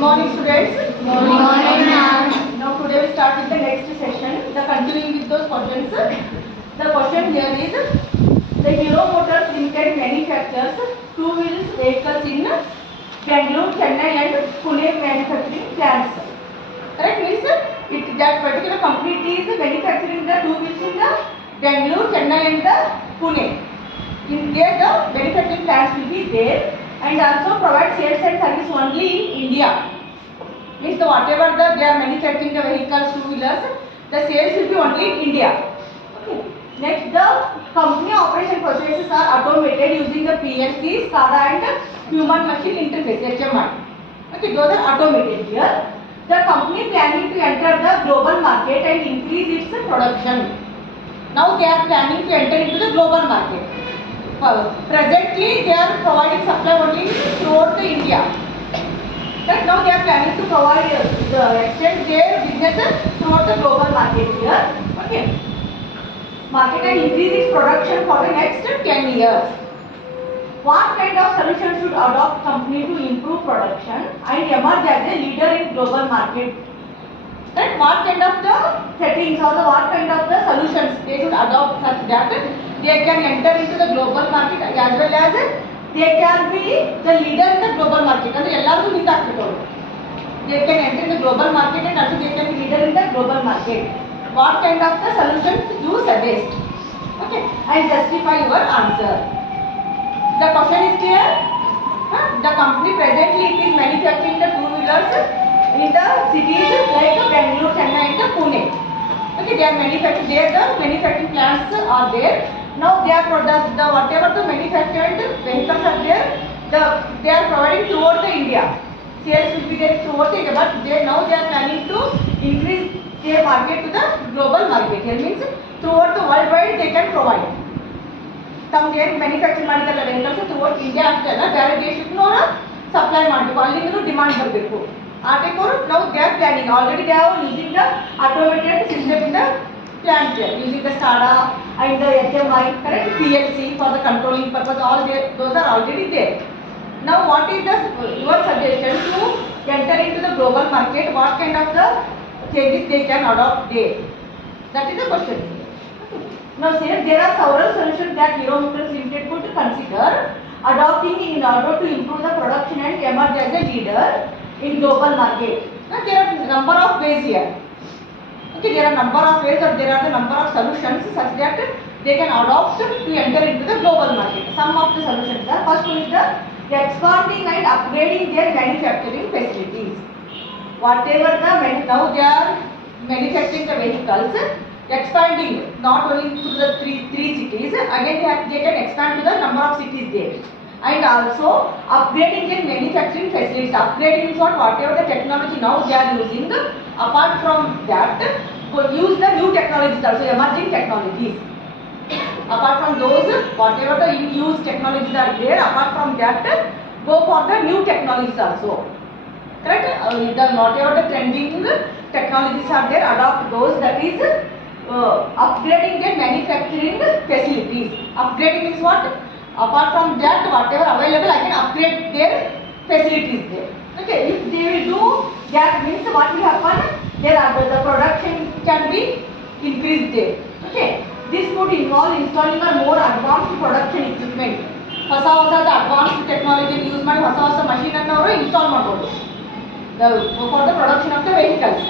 morning, students. Good morning, ma'am. Now today we start with the next session. The continuing with those questions. The question here is the Hero Motors Limited manufactures two-wheels vehicles in Bangalore, Chennai, and Pune manufacturing plants. Correct? Means that particular company is manufacturing the two wheels in the Bangalore, Chennai, and the Pune. In there, the manufacturing plants will be there, and also provide sales and service only in India. Means whatever they are manufacturing the vehicles, two wheelers, the sales will be only in India. Okay. Next, the company operation processes are automated using the PLC, SCADA, and human machine interface (HMI). Okay, those are automated here. The company planning to enter the global market and increase its production. Now they are planning to enter into the global market. Presently, they are providing supply only throughout the India. But now they are planning to provide extend their business throughout the global market here. Okay. Market and increase its production for the next 10 years. What kind of solution should adopt company to improve production and emerge as a leader in global market? That what kind of the settings or the what kind of the solutions they should adopt such that they can enter into the global market as well as they can be the leader in the global market. And they can enter in the global market and also they can be leader in the global market. What kind of the solutions you suggest? Okay, and justify your answer. The question is clear? The company presently it is manufacturing the two-wheelers in the cities like Bangalore, Chennai, and Pune. Okay, they are manufacturing. There the manufacturing plants are there. Now they are whatever the manufactured vehicles are there, they are providing throughout the India. Sales will be there throughout the India, but now they are planning to increase their market to the global market. Here means throughout the worldwide they can provide. Some they manufacture ಮಾಡಿದಲ್ಲ vehicles throughout India ಅಷ್ಟಲ್ಲ ಬೇರೆ ದೇಶಕ್ಕೂ supply ಮಾಡಬೇಕು ಅಲ್ಲಿಂದಲೂ demand ಬರಬೇಕು ಆ type ಅವರು now they are planning already they are using the automated system in the plant there using the SCADA and the HMI correct PLC for the controlling purpose all there those are already there. Now what is the your suggestion to enter into the global market, what kind of the changes they can adopt there? That is the question. Now here there are several solutions that Hero Motors Limited could consider adopting in order to improve the production and emerge as a leader in global market. Now there are number of ways here. Okay, there are number of ways or there are the number of solutions such that they can adopt to enter into the global market. Some of the solutions are first one is the expanding and upgrading their manufacturing facilities. Whatever the now they are manufacturing the vehicles, expanding not only to the three cities, again they can expand to the number of cities there. And also upgrading their manufacturing facilities. Upgrading is whatever the technology now they are using. Apart from that, use the new technologies also, emerging technologies. Apart from those, whatever the used technologies are there, apart from that, go for the new technologies also. Correct? Whatever the trending technologies are there, adopt those. That is upgrading their manufacturing facilities. Upgrading is what? Apart from that, whatever available, I can upgrade their facilities there. Okay, if they will do that, means what will happen? The production can be increased there. Okay, this would involve installing a more advanced production equipment. ಹೊಸ advanced technology use ಮಾಡಿ ಹೊಸ machine ಅನ್ನು ಅವರು install ಮಾಡಬಹುದು. For the production of the vehicles.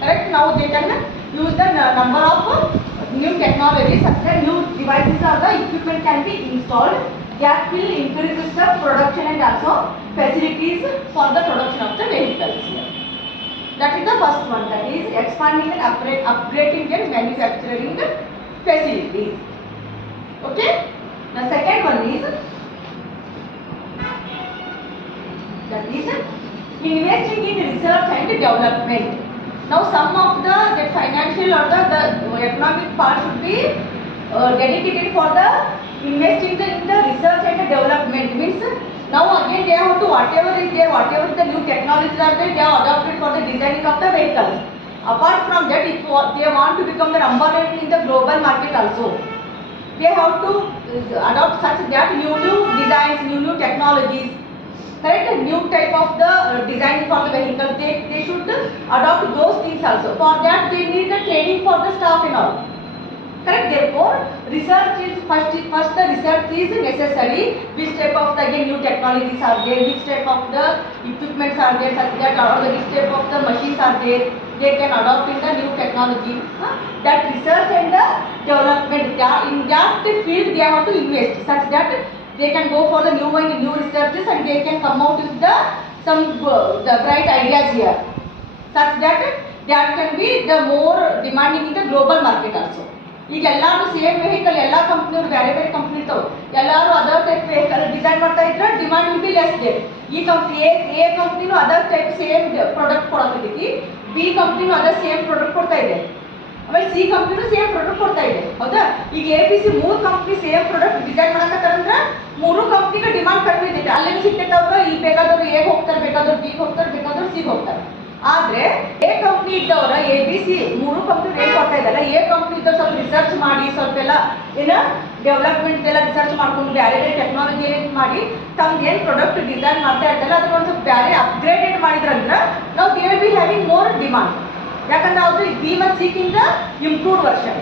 Correct? Now they can use the number of new technologies such that new devices or the equipment can be installed. That will increase the production and also facilities for the production of the vehicles here. That is the first one, that is expanding and upgrading their manufacturing facilities. Okay? The second one is that is investing in research and development. Now some of the financial or the economic part should be dedicated for the investing in the research and the development. Means now again they have to whatever is there, whatever the new technologies are there, they are adopted for the designing of the vehicles. Apart from that, if they want to become the number one in the global market also, they have to adopt such that new designs, new technologies. correct, new type of the design for the vehicle, they should adopt those things also. For that they need the training for the staff and all, correct. Therefore research is first the research is necessary. Which type of the again new technologies are there, which type of the equipments are there, such that or the which type of the machines are there, they can adopt in the new technology. That research and the development, in that field they have to invest, such that they can go for the new researches and they can come out with the some the bright ideas here, such that that can be the more demanding in the global market also. ಈಗ ಎಲ್ಲಾರು same vehicle ಎಲ್ಲ ಕಂಪ್ನಿಯವರು ಬೇರೆ ಬೇರೆ company ಇರ್ತಾವೆ, ಎಲ್ಲರೂ other type vehicle design ಮಾಡ್ತಾ ಇದ್ರೆ demand will be less ದೇ. ಈ ಕಂಪ್ನಿ ಎ ಕಂಪ್ನಿನೂ ಅದರ್ ಟೈಪ್ ಸೇಮ್ ಪ್ರಾಡಕ್ಟ್ ಕೊಡತೈತಿ, ಬಿ ಕಂಪ್ನಿನೂ ಅದರ್ ಸೇಮ್ ಪ್ರಾಡಕ್ಟ್ ಕೊಡ್ತಾ ಇದೆ, ಆಮೇಲೆ ಸಿ ಕಂಪ್ನಿನೂ ಸೇಮ್ ಪ್ರಾಡಕ್ಟ್ ಕೊಡ್ತಾ ಇದೆ, ಹೌದಾ. ಈಗ A B C 3 company same product design ಮಾಡಕತ್ತಾರಂದ್ರೆ 3 ಕಂಪ್ನಿಗೆ ಡಿಮಾಂಡ್ ಕಡಿಮೆ ಇದೆ. ಅಲ್ಲೇನು ಸಿಗ್ತೈತೆ ಅವ್ರಿಗೆ, ಇಲ್ಲಿ ಬೇಕಾದವ್ರು ಎ ಹೋಗ್ತಾರೆ, ಬೇಕಾದವ್ರು ಬಿ ಹೋಗ್ತಾರೆ, ಬೇಕಾದವ್ರು ಸಿ ಹೋಗ್ತಾರೆ. ಆದ್ರೆ ಎ ಕಂಪ್ನಿ ಇದ್ದವರ ಎ ಬಿ ಸಿ 3 ಕಂಪ್ನಿ ಏನು ಕೊಡ್ತಾ ಇದ್ದಲ್ಲ, ಎ ಕಂಪ್ನಿ ಇದ್ದವ್ರು ಸ್ವಲ್ಪ ರಿಸರ್ಚ್ ಮಾಡಿ ಸ್ವಲ್ಪ ಎಲ್ಲ ಏನು ಡೆವಲಪ್ಮೆಂಟ್ ಎಲ್ಲ ರಿಸರ್ಚ್ ಮಾಡ್ಕೊಂಡು ಬೇರೆ ಬೇರೆ ಟೆಕ್ನಾಲಜಿ ಏನೇನು ಮಾಡಿ ತಮ್ದು ಏನು ಪ್ರಾಡಕ್ಟ್ ಡಿಸೈನ್ ಮಾಡ್ತಾ ಇದ್ದಲ್ಲ ಅದನ್ನ ಒಂದು ಸ್ವಲ್ಪ ಬೇರೆ ಅಪ್ಗ್ರೇಡೆಡ್ ಮಾಡಿದ್ರಂದ್ರೆ ನಾವು they will be having more demand. ಯಾಕಂದ್ರೆ ಅವ್ರು we must seek in the improved version.